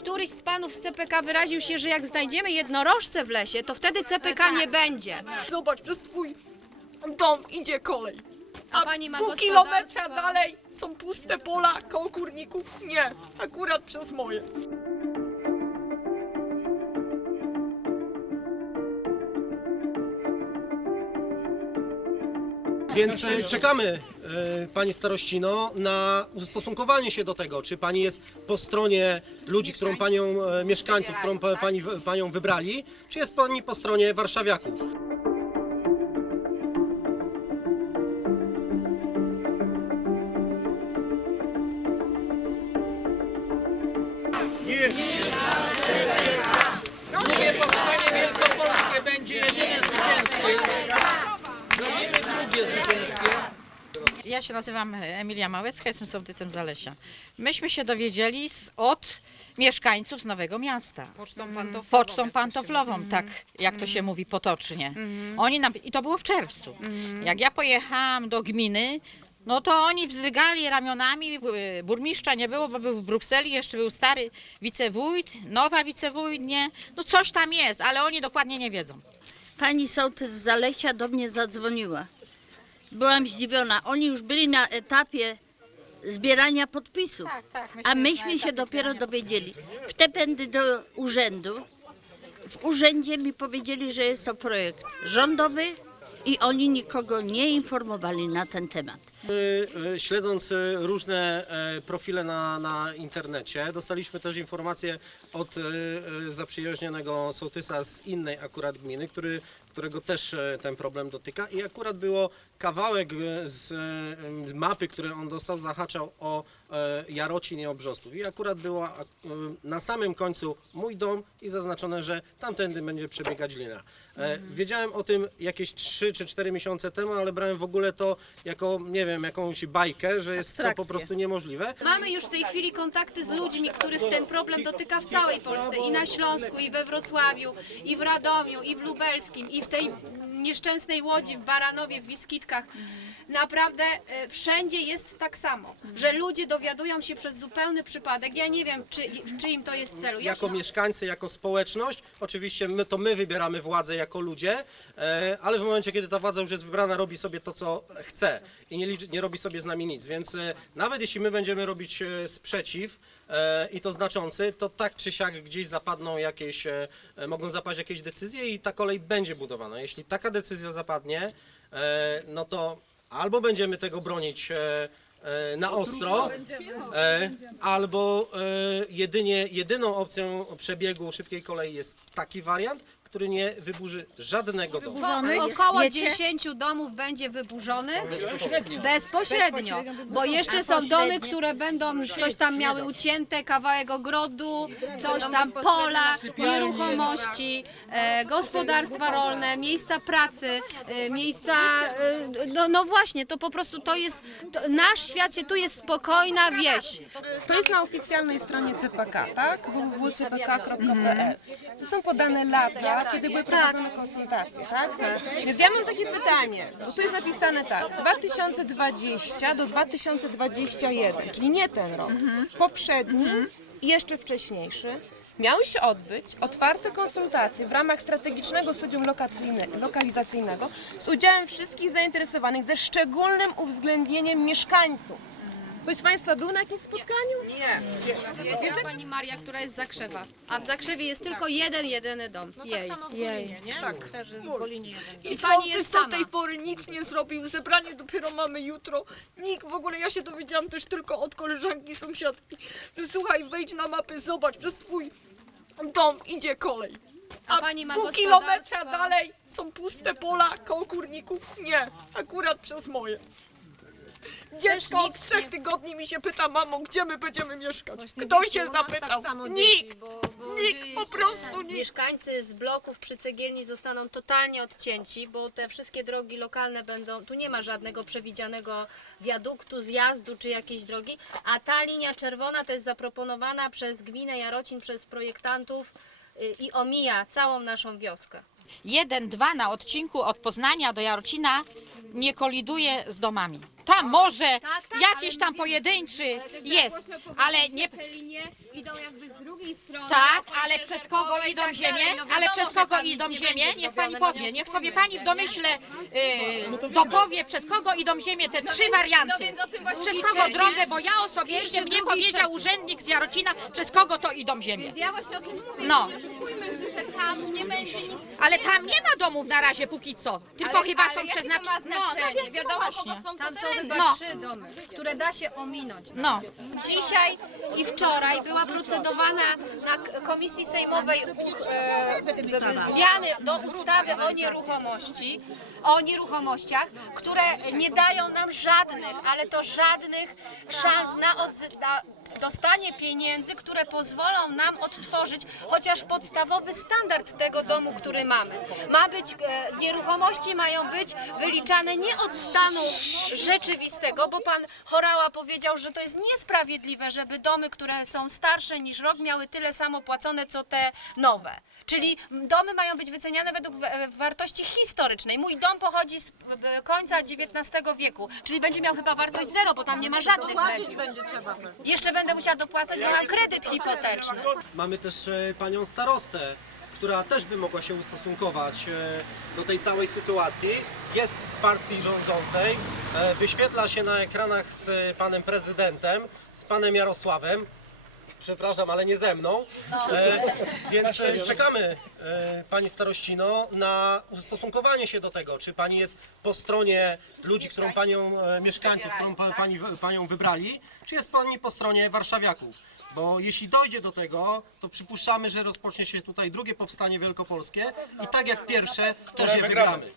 któryś z panów z CPK wyraził się, że jak znajdziemy jednorożce w lesie, to wtedy CPK nie będzie. Zobacz, przez twój dom idzie kolej. A pani ma pół gospodarstwo? kilometra dalej są puste pola koło kurników? Nie, akurat przez moje. Więc e, czekamy, pani starościno, na ustosunkowanie się do tego, czy pani jest po stronie ludzi, którą panią, e, mieszkańców, którą pa- pani, panią wybrali, czy jest pani po stronie warszawiaków. Drugie powstanie wielkopolskie będzie jedynie zwycięskie. Zrobimy drugie zwycięskie. Ja się nazywam Emilia Małecka, jestem sołtysem Zalesia. Myśmy się dowiedzieli z, od mieszkańców z Nowego Miasta. Pocztą pantoflową. Pocztą pantoflową, tak jak to się mówi potocznie. Oni nam, I to było w czerwcu. Jak ja pojechałam do gminy, no to oni wzdrygali ramionami, w- burmistrza nie było, bo był w Brukseli, jeszcze był stary wicewójt, nowa wicewójt, nie? No coś tam jest, ale oni dokładnie nie wiedzą. Pani sołtys z Zalesia do mnie zadzwoniła. Byłam zdziwiona. Oni już byli na etapie zbierania podpisów, a myśmy się dopiero dowiedzieli. W te pędy do urzędu. W urzędzie mi powiedzieli, że jest to projekt rządowy i oni nikogo nie informowali na ten temat. My, e, śledząc e, różne e, profile na, na internecie, dostaliśmy też informację od zaprzyjaźnionego sołtysa z innej akurat gminy, który, którego też ten problem dotyka. I akurat było kawałek z, z mapy, który on dostał, zahaczał o Jarocin i i akurat była na samym końcu mój dom i zaznaczone, że tamtędy będzie przebiegać lina. E, Wiedziałem o tym jakieś 3 czy 4 miesiące temu, ale brałem w ogóle to jako, nie wiem, jakąś bajkę, że jest to po prostu niemożliwe. Mamy już w tej chwili kontakty z ludźmi, których ten problem dotyka w całej Polsce i na Śląsku, i we Wrocławiu, i w Radomiu, i w Lubelskim, i w tej nieszczęsnej Łodzi, w Baranowie, w Wiskitkach. Naprawdę e, wszędzie jest tak samo, że ludzie dowiadują się przez zupełny przypadek. Ja nie wiem, czy, w czyim to jest celu. Ja Jako się- mieszkańcy, jako społeczność, oczywiście my, to my wybieramy władzę jako ludzie, e, ale w momencie, kiedy ta władza już jest wybrana, robi sobie to, co chce i nie, liczy, nie robi sobie z nami nic. Więc e, nawet jeśli my będziemy robić e, sprzeciw, e, i to znaczący, to tak czy siak gdzieś zapadną jakieś, mogą zapaść jakieś decyzje i ta kolej będzie budowana. Jeśli taka decyzja zapadnie, no to albo będziemy tego bronić na ostro, e, albo jedynie, jedyną opcją przebiegu szybkiej kolei jest taki wariant, który nie wyburzy żadnego domu. Około 10 domów będzie wyburzonych bezpośrednio, bo jeszcze są domy, które będą coś tam miały ucięte, kawałek ogrodu, coś tam pola, nieruchomości, e, gospodarstwa rolne, miejsca pracy, e, miejsca, e, no, no właśnie, to po prostu to jest, to, nasz świat się, tu jest spokojna wieś. To jest na oficjalnej stronie CPK, tak? www.cpk.pl. Tu są podane lata, kiedy były prowadzone konsultacje, tak? Więc ja mam takie pytanie, bo tu jest napisane tak, 2020 do 2021, czyli nie ten rok, poprzedni i jeszcze wcześniejszy. Miały się odbyć otwarte konsultacje w ramach strategicznego studium lokalizacyjnego z udziałem wszystkich zainteresowanych ze szczególnym uwzględnieniem mieszkańców. Ktoś z Państwa był na jakimś spotkaniu? Nie. Jest pani Maria, która jest z Zakrzewa, a w Zakrzewie jest tylko jeden, jedyny dom. Jej. I pani sołtys jest do sama. tej pory nic nie zrobił, zebranie dopiero mamy jutro. Nikt w ogóle, ja się dowiedziałam też tylko od koleżanki, sąsiadki, że słuchaj, wejdź na mapy, zobacz, przez twój dom idzie kolej. A pani ma pół gospodarstwo? kilometra dalej są puste pola koło kurników? Nie, akurat przez moje. Dziecko od nikt trzech nie- tygodni mi się pyta, mamo, gdzie my będziemy mieszkać? Kto się zapytał? Nikt! Nikt, po prostu nikt! Mieszkańcy z bloków przy cegielni zostaną totalnie odcięci, bo te wszystkie drogi lokalne będą, tu nie ma żadnego przewidzianego wiaduktu, zjazdu czy jakiejś drogi, a ta linia czerwona to jest zaproponowana przez gminę Jarocin, przez projektantów y, i omija całą naszą wioskę. Jeden, dwa na odcinku od Poznania do Jarocina nie koliduje z domami. Tam może Tak, tak, jakiś ale tam mówimy- pojedynczy Ale też jest, ale nie... Te linie idą jakby z drugiej strony. Tak, ale przez kogo i idą tak ziemię? dalej. No Ale wiadomo, przez że kogo tam nic idą nie ziemię? będzie Niech pani zrobione, no powie, nie niech sobie oszukujmy pani w domyśle yy, dopowie, przez kogo idą ziemię te trzy warianty. no więc o tym właśnie Przez kogo drogę, bo ja osobiście Pierwszy, mnie drugi powiedział trzeci. urzędnik z Jarocina, przez kogo to idą ziemię. Więc ja właśnie o tym mówię, No. no. nie oszukujmy że tam nie będzie nic. Ale tam nie ma domów na razie póki co, tylko Ale- chyba ale są jakie to przeznaczone. ma znaczenie? no, więc Wiadomo, no właśnie. Tam są chyba No. trzy domy, które da się ominąć. No. Dzisiaj i wczoraj była procedowana na k- Komisji Sejmowej uch, e, zmiany do ustawy o nieruchomości, o nieruchomościach, które nie dają nam żadnych, ale to żadnych szans na, odzy- na dostanie pieniędzy, które pozwolą nam odtworzyć chociaż podstawowy standard tego domu, który mamy. Ma być, e, nieruchomości mają być wyliczane nie od stanu rzeczywistego, bo pan Chorała powiedział, że to jest niesprawiedliwe, żeby domy, które są starsze niż rok, miały tyle samo płacone, co te nowe. Czyli domy mają być wyceniane według wa- wartości historycznej. Mój dom pochodzi z e, końca XIX wieku, czyli będzie miał chyba wartość zero, bo tam nie ma żadnych mediów. Jeszcze będę musiała dopłacać, bo mam kredyt hipoteczny. Mamy też e, panią starostę, która też by mogła się ustosunkować e, do tej całej sytuacji. Jest z partii rządzącej, e, wyświetla się na ekranach z panem prezydentem, z panem Jarosławem. Przepraszam, ale nie ze mną. E, więc e, czekamy, e, pani starościno, na ustosunkowanie się do tego. Czy pani jest po stronie ludzi, którą panią, e, mieszkańców, którą pa- pani, panią wybrali, czy jest pani po stronie warszawiaków? Bo jeśli dojdzie do tego, to przypuszczamy, że rozpocznie się tutaj drugie powstanie wielkopolskie i tak jak pierwsze, też je wygramy.